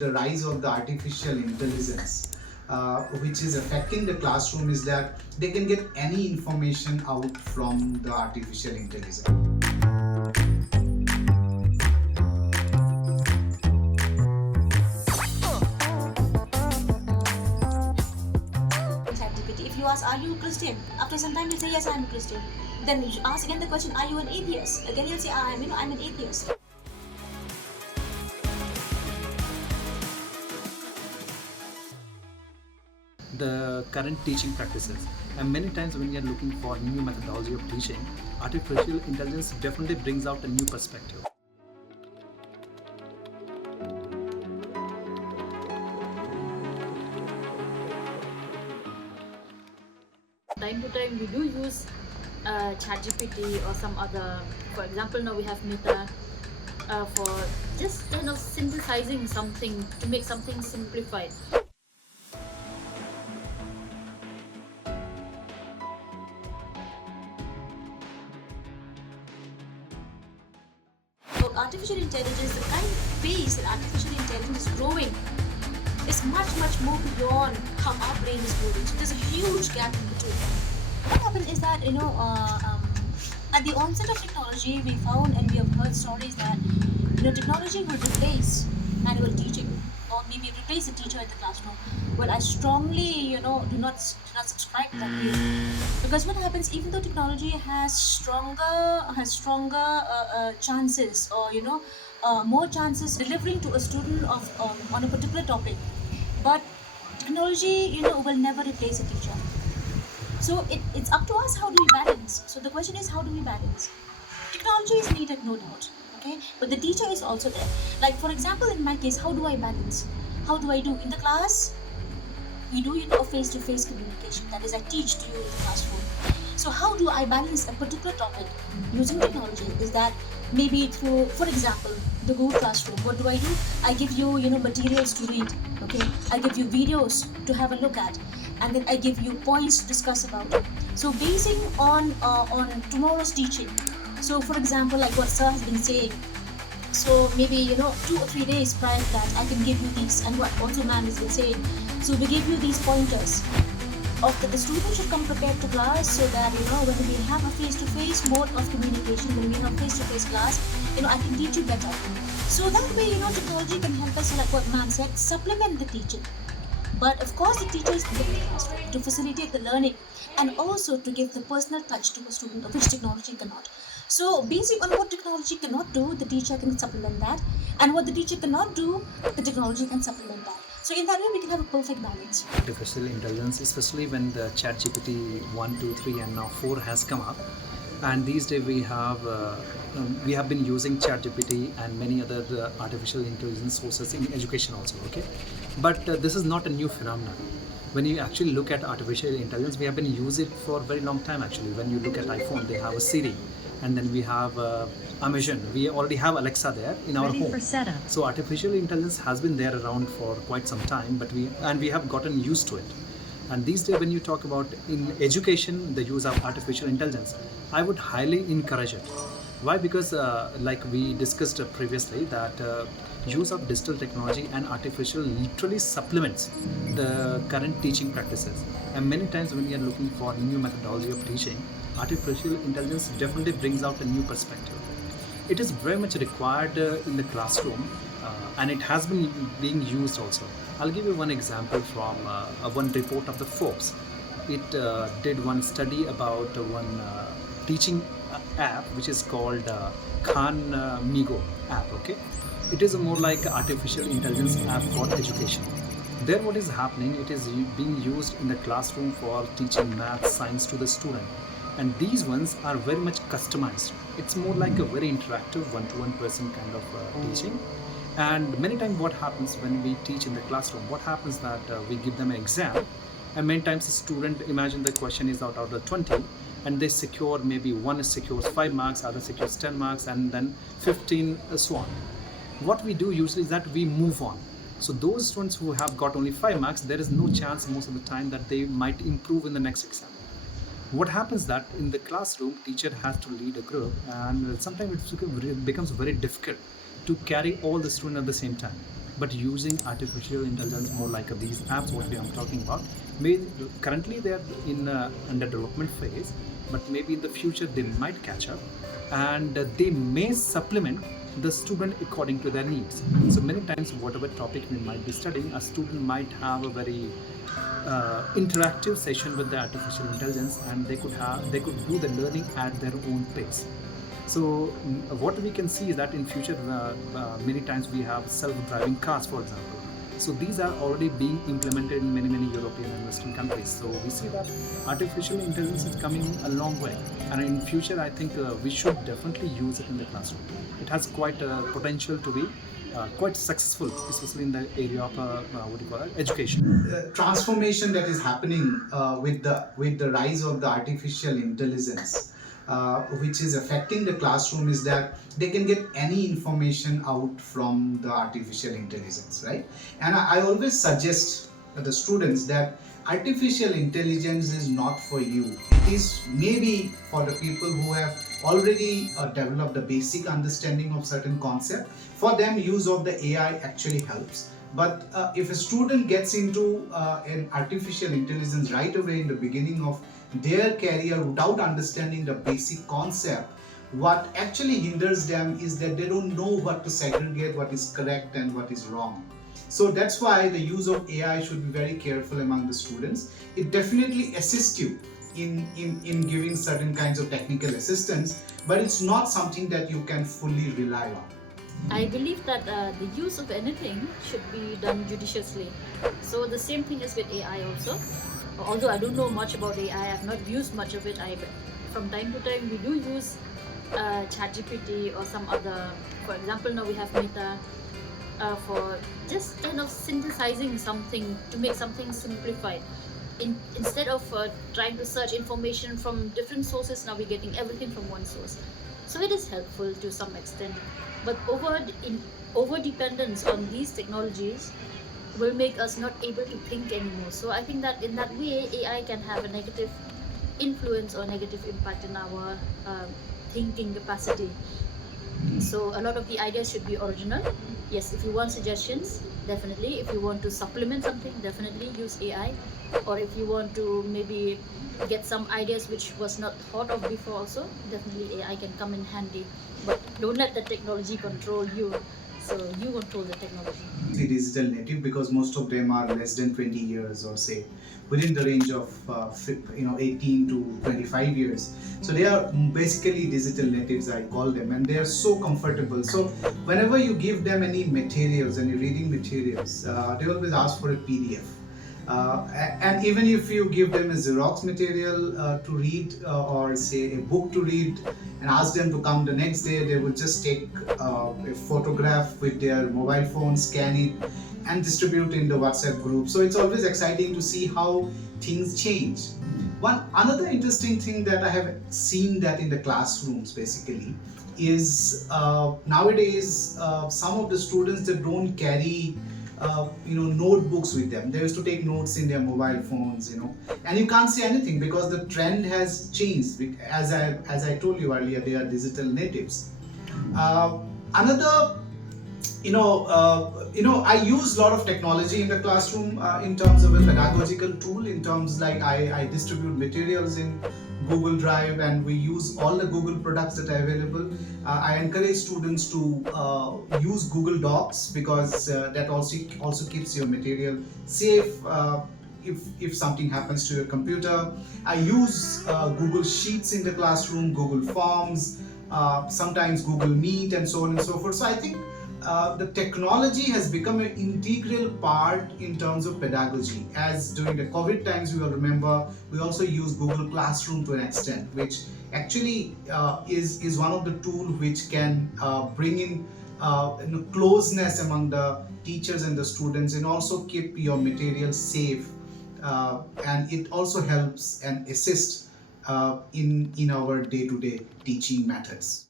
The rise of the artificial intelligence, which is affecting the classroom, is that they can get any information out from the artificial intelligence. ChatGPT. If you ask, "Are you a Christian?" After some time, you'll say, "Yes, I'm a Christian." Then you ask again the question, "Are you an atheist?" Again, you'll say, I'm an atheist." The current teaching practices, and many times when you're looking for new methodology of teaching, artificial intelligence definitely brings out a new perspective. Time to time we do use ChatGPT or some other. For example, now we have Meta for just kind of synthesizing something to make something simplified. So artificial intelligence, the kind of pace that artificial intelligence is growing is much, much more beyond how our brain is moving. So there's a huge gap in between. What happens is that, at the onset of technology, we found and we have heard stories that, technology will replace manual teaching or maybe replace the teacher in the classroom. Well, I strongly, do not subscribe to that view, because what happens, even though technology has stronger chances, or more chances delivering to a student of on a particular topic, but technology, will never replace a teacher. So it's up to us, how do we balance. So the question is, how do we balance? Technology is needed, no doubt, okay, but the teacher is also there. Like, for example, in my case, how do I balance? How do I do in the class? We do, face-to-face communication. That is, I teach to you in the classroom. So how do I balance a particular topic using technology? Is that maybe through, for example, the Google Classroom. What do? I give you, materials to read. Okay, I give you videos to have a look at, and then I give you points to discuss about it. So basing on tomorrow's teaching. So for example, like what Sir has been saying. So maybe 2 or 3 days prior to that, I can give you these, and what also ma'am has been saying. So we give you these pointers of that the student should come prepared to class, so that when we have a face-to-face mode of communication, when we have face-to-face class, I can teach you better. So that way, technology can help us, like what ma'am said, supplement the teaching. But of course, the teacher is in the classroom to facilitate the learning and also to give the personal touch to a student, of which technology cannot. So, based on what technology cannot do, the teacher can supplement that, and what the teacher cannot do, the technology can supplement that. So, in that way, we can have a perfect balance. Artificial intelligence, especially when the ChatGPT 1, 2, 3, and now 4 has come up, and these days we have been using ChatGPT and many other artificial intelligence sources in education also. Okay, but this is not a new phenomenon. When you actually look at artificial intelligence, we have been using it for a very long time. Actually, when you look at iPhone, they have a Siri, and then we have Amazon. We already have Alexa there in our home. So artificial intelligence has been there around for quite some time, but we have gotten used to it. And these days, when you talk about in education the use of artificial intelligence, I would highly encourage it. Why? Because like we discussed previously, that use of digital technology and artificial literally supplements the current teaching practices. And many times when you are looking for new methodology of teaching, artificial intelligence definitely brings out a new perspective. It is very much required in the classroom, and it has been being used also. I'll give you one example from one report of the Forbes. It did one study about one teaching app which is called Khan Migo app. Okay, it is a more like artificial intelligence app for education. There, what is happening? It is being used in the classroom for teaching math, science to the student, and these ones are very much customized. It's more like a very interactive one-to-one person kind of teaching. And many times what happens when we teach in the classroom, what happens that we give them an exam, and many times the student, imagine the question is out of the 20, and they secure, maybe one secures 5 marks, other secures 10 marks, and then 15, so on. What we do usually is that we move on. So those students who have got only 5 marks, there is no chance most of the time that they might improve in the next exam. What happens that in the classroom, teacher has to lead a group, and sometimes it becomes very difficult to carry all the students at the same time. but using artificial intelligence more like these apps what I'm talking about. May, currently they are in under development phase, but maybe in the future they might catch up, and they may supplement the student according to their needs. So many times whatever topic we might be studying, a student might have a very interactive session with the artificial intelligence, and they could do the learning at their own pace. So what we can see is that in future, many times we have self-driving cars, for example. So these are already being implemented in many European and Western countries. So we see that artificial intelligence is coming a long way, and in future, I think we should definitely use it in the classroom. It has quite potential to be quite successful, especially in the area of what do you call it, education. Transformation that is happening with the rise of the artificial intelligence, which is affecting the classroom, is that they can get any information out from the artificial intelligence, right? And I always suggest the students that artificial intelligence is not for you. It is maybe for the people who have already developed a basic understanding of certain concept. For them, use of the AI actually helps. But if a student gets into an artificial intelligence right away in the beginning of their career without understanding the basic concept, what actually hinders them is that they don't know what to segregate, what is correct and what is wrong. So that's why the use of AI should be very careful among the students. It definitely assists you in giving certain kinds of technical assistance, but it's not something that you can fully rely on. I believe that the use of anything should be done judiciously. So the same thing is with AI also. Although I don't know much about AI, I have not used much of it. From time to time we do use ChatGPT or some other. For example, now we have Meta for just kind of synthesizing something to make something simplified. Instead of trying to search information from different sources, now we're getting everything from one source. So it is helpful to some extent, but over dependence on these technologies will make us not able to think anymore. So I think that in that way, AI can have a negative influence or negative impact in our thinking capacity. So a lot of the ideas should be original. Yes, if you want suggestions, definitely. If you want to supplement something, definitely use AI. Or if you want to maybe get some ideas which was not thought of before also, definitely AI can come in handy. But don't let the technology control you. So you control the technology. Digital native, because most of them are less than 20 years, or say within the range of 18 to 25 years. So they are basically digital natives, I call them, and they are so comfortable. So whenever you give them any materials, any reading materials, they always ask for a PDF. And even if you give them a Xerox material to read, or say a book to read, and ask them to come the next day, they would just take a photograph with their mobile phone, scan it, and distribute in the WhatsApp group. So it's always exciting to see how things change. Another interesting thing that I have seen that in the classrooms basically is nowadays some of the students, that don't carry notebooks with them. They used to take notes in their mobile phones, and you can't say anything because the trend has changed. As I told you earlier, they are digital natives. Another, I use a lot of technology in the classroom in terms of a pedagogical tool. In terms like I distribute materials in Google Drive, and we use all the Google products that are available. I encourage students to use Google Docs, because that also keeps your material safe if something happens to your computer. I use Google Sheets in the classroom, Google Forms, sometimes Google Meet, and so on and so forth. So I think the technology has become an integral part in terms of pedagogy. As during the COVID times, we will remember, we also use Google Classroom to an extent, which actually is one of the tools which can bring in closeness among the teachers and the students, and also keep your material safe. And it also helps and assists in our day-to-day teaching methods.